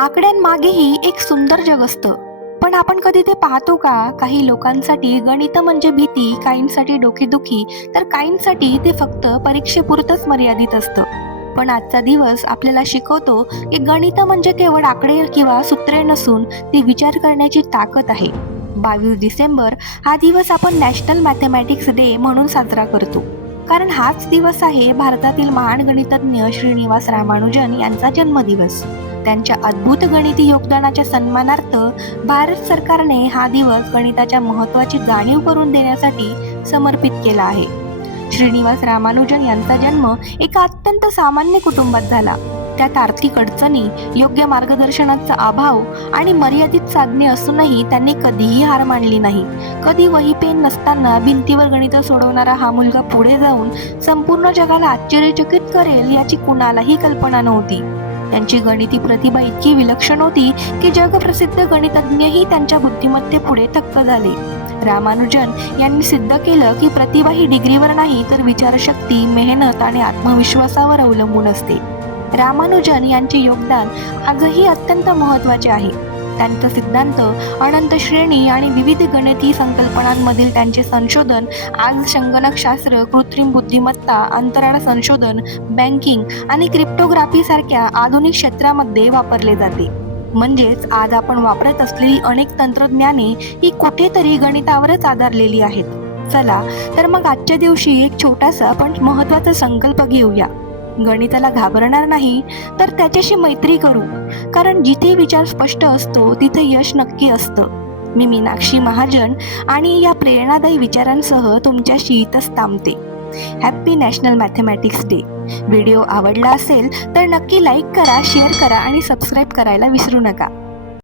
आकड्यांमागेही एक सुंदर जग असतं. पण आपण कधी ते पाहतो का? काही लोकांसाठी गणित म्हणजे भीती काहींसाठी डोकेदुखी तर काहींसाठी ते फक्त परीक्षेपुरतंच मर्यादित असतं. पण आजचा दिवस आपल्याला शिकवतो की गणित म्हणजे केवळ आकडे किंवा सूत्रे नसून ती विचार करण्याची ताकद आहे. बावीस डिसेंबर हा दिवस आपण नॅशनल मॅथमॅटिक्स डे म्हणून साजरा करतो. कारण हाच दिवस आहे भारतातील महान गणितज्ञ श्रीनिवास रामानुजन यांचा जन्मदिवस. त्यांच्या अद्भुत गणिती योगदानाच्या सन्मानार्थ भारत सरकारने हा दिवस गणिताच्या महत्त्वाची जाणीव करून देण्यासाठी समर्पित केला आहे. श्रीनिवास रामानुजन यांचा जन्म एका अत्यंत सामान्य कुटुंबात झाला. त्यात आर्थिक अडचणी योग्य मार्गदर्शनाचा अभाव आणि मर्यादित साधने असूनही त्यांनी कधीही हार मानली नाही. कधी वही पेन नसताना भिंतीवर गणित सोडवणारा हा मुलगा पुढे जाऊन संपूर्ण जगाला आश्चर्यचकित करेल याची कुणालाही कल्पना नव्हती. त्यांची गणिती प्रतिभा इतकी विलक्षण होती की जगप्रसिद्ध गणितज्ञही त्यांच्या बुद्धिमत्तेपुढे थक्क झाले. रामानुजन यांनी सिद्ध केलं की प्रतिभा ही डिग्रीवर नाही तर विचारशक्ती मेहनत आणि आत्मविश्वासावर अवलंबून असते. रामानुजन यांचे योगदान आजही अत्यंत महत्त्वाचे आहे. त्यांचा सिद्धांत अनंत श्रेणी आणि विविध गणिती संकल्पनांमधील त्यांचे संशोधन आज संगणकशास्त्र कृत्रिम बुद्धिमत्ता अंतराळ संशोधन बँकिंग आणि क्रिप्टोग्राफी सारख्या आधुनिक क्षेत्रामध्ये वापरले जाते. म्हणजेच आज आपण वापरत असलेली अनेक तंत्रज्ञाने ही कुठेतरी गणितावरच आधारलेली आहेत. चला तर मग आजच्या दिवशी एक छोटासा पण महत्त्वाचा संकल्प घेऊया. गणिताला घाबरणार नाही तर त्याच्याशी मैत्री करू. कारण जिथे विचार स्पष्ट असतो तिथे यश नक्की असतं. मी मीनाक्षी महाजन आणि या प्रेरणादायी विचारांसह तुमच्याशी इथंच थांबते. Happy national mathematics day. Video आवडला असेल तर नक्की लाईक करा शेअर करा आणि सबस्क्राईब करायला विसरू नका.